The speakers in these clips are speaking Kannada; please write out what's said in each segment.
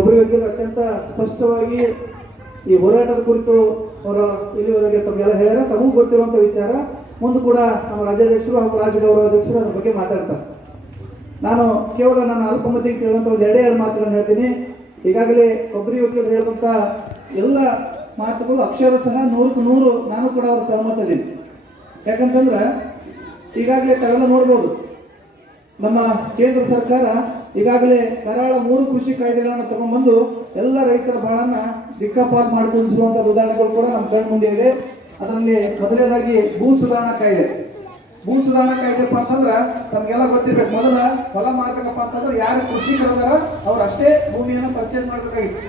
ಕೊಬ್ಬರಿ ವಕೀಲರು ಅತ್ಯಂತ ಸ್ಪಷ್ಟವಾಗಿ ಈ ಹೋರಾಟದ ಕುರಿತು ಅವರ ಇಲ್ಲಿವರೆಗೆ ತಮಗೆಲ್ಲ ಹೇಳ್ಯಾರ. ತಮಗೂ ಗೊತ್ತಿರುವಂಥ ವಿಚಾರ. ಮುಂದೆ ಕೂಡ ನಮ್ಮ ರಾಜ್ಯಾಧ್ಯಕ್ಷರು ಹಾಗೂ ರಾಜ್ಯ ಗೌರವಾಧ್ಯಕ್ಷರು ಅದ್ರ ಬಗ್ಗೆ ಮಾತಾಡ್ತಾರೆ. ನಾನು ಕೇವಲ ನನ್ನ ಅಲ್ಪಮತಿಗೆ ಕೇಳುವಂಥ ಒಂದು ಎರಡು ಮಾತುಗಳನ್ನು ಹೇಳ್ತೀನಿ. ಈಗಾಗಲೇ ಕೊಬ್ಬರಿ ವಕೀಲರು ಹೇಳುವಂಥ ಎಲ್ಲ ಮಾತುಗಳು ಅಕ್ಷರ ಸಹ 100ಕ್ಕೆ 100 ನಾನು ಕೂಡ ಅವ್ರ ಸಹಮತದೀನಿ. ಯಾಕಂತಂದ್ರೆ ಈಗಾಗಲೇ ತಾವೆಲ್ಲ ನೋಡ್ಬೋದು, ನಮ್ಮ ಕೇಂದ್ರ ಸರ್ಕಾರ ಈಗಾಗಲೇ ಕರಾಳ 3 ಕೃಷಿ ಕಾಯ್ದೆಗಳನ್ನು ತಗೊಂಡ್ಬಂದು ಎಲ್ಲ ರೈತರ ಬಾಳನ್ನ ದಿಕ್ಕಾಪಾತ್ ಮಾಡಿಕೊಳ್ಳಿಸುವಂತ ಉದಾಹರಣೆಗಳು ಕೂಡ ನಮ್ಮ ಕಣ್ಣು ಮುಂದೆ ಇದೆ. ಅದರಲ್ಲಿ ಮೊದಲನೇದಾಗಿ ಭೂ ಸುಧಾರಣಾ ಕಾಯ್ದೆ. ಭೂ ಸುಧಾರಣಾ ಕಾಯ್ದೆಪ್ಪ ಅಂತಂದ್ರೆ ನಮ್ಗೆಲ್ಲ ಗೊತ್ತಿರ್ಬೇಕು, ಮೊದಲ ಹೊಲ ಮಾಡ್ಬೇಕಪ್ಪ ಅಂತಂದ್ರೆ ಯಾರು ಕೃಷಿಕರದಾರ ಅವ್ರು ಅಷ್ಟೇ ಭೂಮಿಯನ್ನು ಪರ್ಚೇಸ್ ಮಾಡ್ಬೇಕಾಗಿತ್ತು.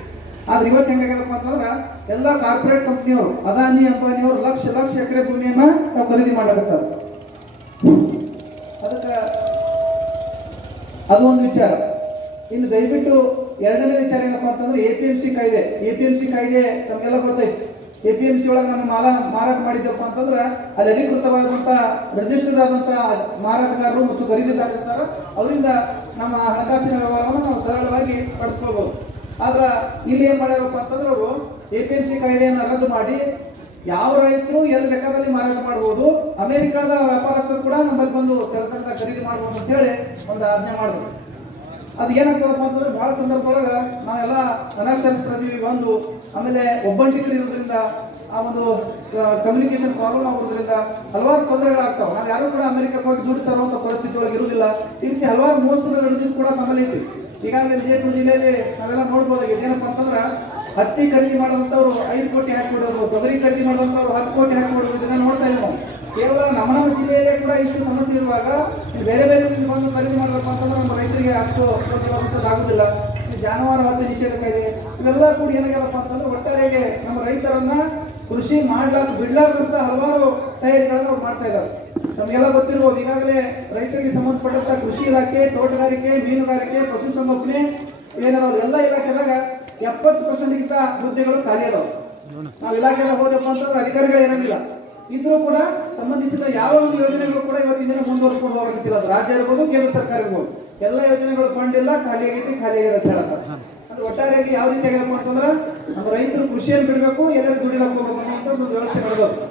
ಆದ್ರೆ ಇವತ್ತು ಹೆಂಗಾಗ್ಯದಪ್ಪ ಅಂತಂದ್ರೆ ಎಲ್ಲ ಕಾರ್ಪೊರೇಟ್ ಕಂಪ್ನಿಯವರು, ಅದಾನಿ ಅಂಬಾನಿಯವರು ಲಕ್ಷ ಲಕ್ಷ ಎಕರೆ ಭೂಮಿಯನ್ನ ನಾವು ಖರೀದಿ ಮಾಡಕತ್ತಾರೆ. ಅದಕ್ಕೆ ಅದು ಒಂದು ವಿಚಾರ. ಇನ್ನು ದಯವಿಟ್ಟು ಎರಡನೇ ವಿಚಾರ ಏನಪ್ಪಾ ಅಂತಂದ್ರೆ APMC ಕಾಯ್ದೆ. APMC ಕಾಯ್ದೆ ನಮಗೆಲ್ಲ ಗೊತ್ತೈತಿ. APMC ಒಳಗೆ ನಮ್ಮ ಮಾರಾಟ ಮಾಡಿದ್ದಪ್ಪ ಅಂತಂದ್ರೆ ಅಲ್ಲಿ ಅಧಿಕೃತವಾದಂತ ರಿಜಿಸ್ಟರ್ಡ್ ಆದಂತ ಮಾರಾಟಗಾರರು ಮತ್ತು ಖರೀದಿದಾರರು ಅವರಿಂದ ನಮ್ಮ ಹಣಕಾಸಿನ ವ್ಯವಹಾರವನ್ನು ನಾವು ಸರಳವಾಗಿ ಪಡೆದುಕೊಳ್ಬಹುದು. ಆದ್ರೆ ಇಲ್ಲಿ ಏನ್ ಮಾಡ್ಯಾರಪ್ಪ ಅಂತಂದ್ರೆ ಅವರು APMC ಕಾಯ್ದೆಯನ್ನು ರದ್ದು ಮಾಡಿ ಯಾವ ರೈತರು ಎಲ್ಲಿ ಬೇಕಾದಲ್ಲಿ ಮಾರಾಟ ಮಾಡಬಹುದು, ಅಮೆರಿಕಾದ ವ್ಯಾಪಾರಸ್ಥರು ಕೂಡ ನಮ್ಮಲ್ಲಿ ಬಂದು ಕೆಲಸ ಖರೀದಿ ಮಾಡಬಹುದು ಅಂತ ಹೇಳಿ ಒಂದು ಆಜ್ಞೆ ಮಾಡಿದ್ರು. ಅದು ಏನಾಗ್ತದಪ್ಪ ಅಂತಂದ್ರೆ ಬಹಳ ಸಂದರ್ಭದೊಳಗ ನಾವೆಲ್ಲ ಅನಕ್ಷರಸ್ಥರಿದ್ದೀವಿ, ಒಂದು ಆಮೇಲೆ ಒಬ್ಬಂಟಿಗರು ಇರೋದ್ರಿಂದ ಆ ಒಂದು ಕಮ್ಯುನಿಕೇಶನ್ ಪ್ರಾಬ್ಲಮ್ ಆಗೋದ್ರಿಂದ ಹಲವಾರು ತೊಂದರೆಗಳಾಗ್ತಾವೆ. ನಾವು ಯಾರು ಕೂಡ ಅಮೆರಿಕಕ್ಕೆ ಹೋಗಿ ದುಡ್ಡು ತರುವಂತ ಪರಿಸ್ಥಿತಿ ಒಳಗೆ ಇರುವುದಿಲ್ಲ. ಈ ರೀತಿ ಹಲವಾರು ಮೋಸಗಳು ನಡೆದಿದ್ದು ಕೂಡ ನಮ್ಮಲ್ಲಿ ಇತ್ತು. ಈಗಾಗಲೇ ವಿಜಯಪುರ ಜಿಲ್ಲೆಯಲ್ಲಿ ನಾವೆಲ್ಲ ನೋಡ್ಬೋದಾಗಿದೆ. ಏನಪ್ಪಾ ಅಂತಂದ್ರೆ ಹತ್ತಿ ಖರೀದಿ ಮಾಡುವಂತವ್ರು 5 ಕೋಟಿ ಹಾಕಿಬಿಡೋದು, ತೊಗರಿ ಖರೀದಿ ಮಾಡುವಂತವ್ರು 10 ಕೋಟಿ ಹಾಕಿಬಿಡೋದು, ಇದನ್ನ ನೋಡ್ತಾ ಇದ್ದೀವಿ ನಾವು. ಕೇವಲ ನಮ್ಮ ಜಿಲ್ಲೆಯಲ್ಲೇ ಕೂಡ ಇಷ್ಟು ಸಮಸ್ಯೆ ಇರುವಾಗ ಬೇರೆ ಬೇರೆ ಬಂದು ಖರೀದಿ ಮಾಡಬೇಕು ಅಂತಂದ್ರೆ ನಮ್ಮ ರೈತರಿಗೆ ಅಷ್ಟು ಆಗುದಿಲ್ಲ. ಈ ಜಾನುವಾರು ಹತ್ಯೆ ನಿಷೇಧ ಕಾಯ್ದೆ ಇವೆಲ್ಲ ಕೂಡ ಏನಾಗ್ಯಾರಪ್ಪ ಅಂತಂದ್ರೆ ಒಟ್ಟಾರೆಗೆ ನಮ್ಮ ರೈತರನ್ನ ಕೃಷಿ ಬಿಡ್ಲಾರ್ದಂತ ಹಲವಾರು ತಯಾರಿಗಳನ್ನ ಅವ್ರು ಮಾಡ್ತಾ ಇದ್ದಾರೆ. ನಮಗೆಲ್ಲ ಗೊತ್ತಿರ್ಬೋದು, ಈಗಾಗಲೇ ರೈತರಿಗೆ ಸಂಬಂಧಪಟ್ಟಂತ ಕೃಷಿ ಇಲಾಖೆ, ತೋಟಗಾರಿಕೆ, ಮೀನುಗಾರಿಕೆ, ಪಶುಸಂಗೋಪನೆ ಏನಾದ್ರು ಎಲ್ಲ ಇಲಾಖೆದಾಗ 70%ಗಿಂತ ಹುದ್ದೆಗಳು ಖಾಲಿ ಅದಾವ. ನಾವು ಇಲಾಖೆಗೆ ಹೋದಪ್ಪ ಅಂತಂದ್ರೆ ಅಧಿಕಾರಿಗಳು ಇರಂಗಿಲ್ಲ. ಇದ್ರೂ ಕೂಡ ಸಂಬಂಧಿಸಿದ ಯಾವ ಒಂದು ಯೋಜನೆಗಳು ಕೂಡ ಇವತ್ತಿನ ದಿನ ಮುಂದುವರಿಸಿಕೊಂಡು ಹೋಗಿರ್ತಿಲ್ಲ. ಅದು ರಾಜ್ಯ ಇರ್ಬೋದು, ಕೇಂದ್ರ ಸರ್ಕಾರ ಇರ್ಬೋದು, ಎಲ್ಲ ಯೋಜನೆಗಳು ಫಂಡ್ ಇಲ್ಲ, ಖಾಲಿ ಆಗೈತಿ ಅಂತ ಹೇಳ್ತಾರೆ. ಅದು ಒಟ್ಟಾರೆಯಾಗಿ ಯಾವ ರೀತಿ ಆಗಬೇಕು ಅಂತಂದ್ರೆ ನಮ್ಮ ರೈತರು ಕೃಷಿಯನ್ನು ಬಿಡಬೇಕು, ಎಲ್ಲರೂ ದುಡಿಲಕ್ಕೆ ಹೋಗ್ಬೇಕು ಅಂತ ಒಂದು ವ್ಯವಸ್ಥೆ ಮಾಡಬೇಕು.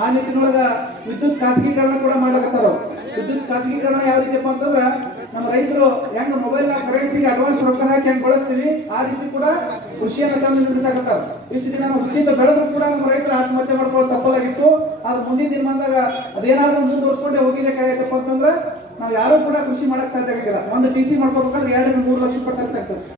ಆ ನಿಟ್ಟಿನೊಳಗ ವಿದ್ಯುತ್ ಖಾಸಗೀಕರಣ ಕೂಡ ಮಾಡ್ಲಕತ್ತಾರ. ವಿದ್ಯುತ್ ಖಾಸಗೀಕರಣ ಯಾವ ರೀತಿಯಪ್ಪ ಅಂತಂದ್ರೆ ನಮ್ಮ ರೈತರು ಹೆಂಗ್ ಮೊಬೈಲ್ ಕರೆನ್ಸಿಗೆ ಅಡ್ವಾನ್ಸ್ ರೊಕ್ಕ ಹಾಕಿ ಹೆಂಗ್ ಬಳಸ್ತೀವಿ ಆ ರೀತಿ ಕೂಡ ಕೃಷಿಯನ್ನು ತಂದು ನಿಲ್ಲಿಸಾಕತ್ತಾರ. ಇಷ್ಟು ದಿನ ನಾವು ಕೃಷಿಯಿಂದ ಬೆಳೆದ್ರು ಕೂಡ ನಮ್ಮ ರೈತರು ಆತ್ಮಹತ್ಯೆ ಮಾಡ್ಕೊಳ್ಳೋ ತಪ್ಪಲಾಗಿತ್ತು. ಆದ್ರೆ ಮುಂದಿನ ದಿನಮಾನದಾಗ ಅದೇನಾದ್ರೂ ಮುಂದುವರ್ಸ್ಕೊಂಡೆ ಹೋಗಿದ್ದಕ್ಕಾಗತ್ತಪ್ಪ ಅಂತಂದ್ರೆ ನಾವು ಯಾರು ಕೂಡ ಕೃಷಿ ಮಾಡಕ್ ಸಾಧ್ಯ ಆಗಿಲ್ಲ. ಒಂದು TC ಮಾಡ್ಕೋಬೇಕಂದ್ರೆ 2-3 ಲಕ್ಷ ರೂಪಾಯಿ ಖರ್ಚಾಗ್ತದೆ.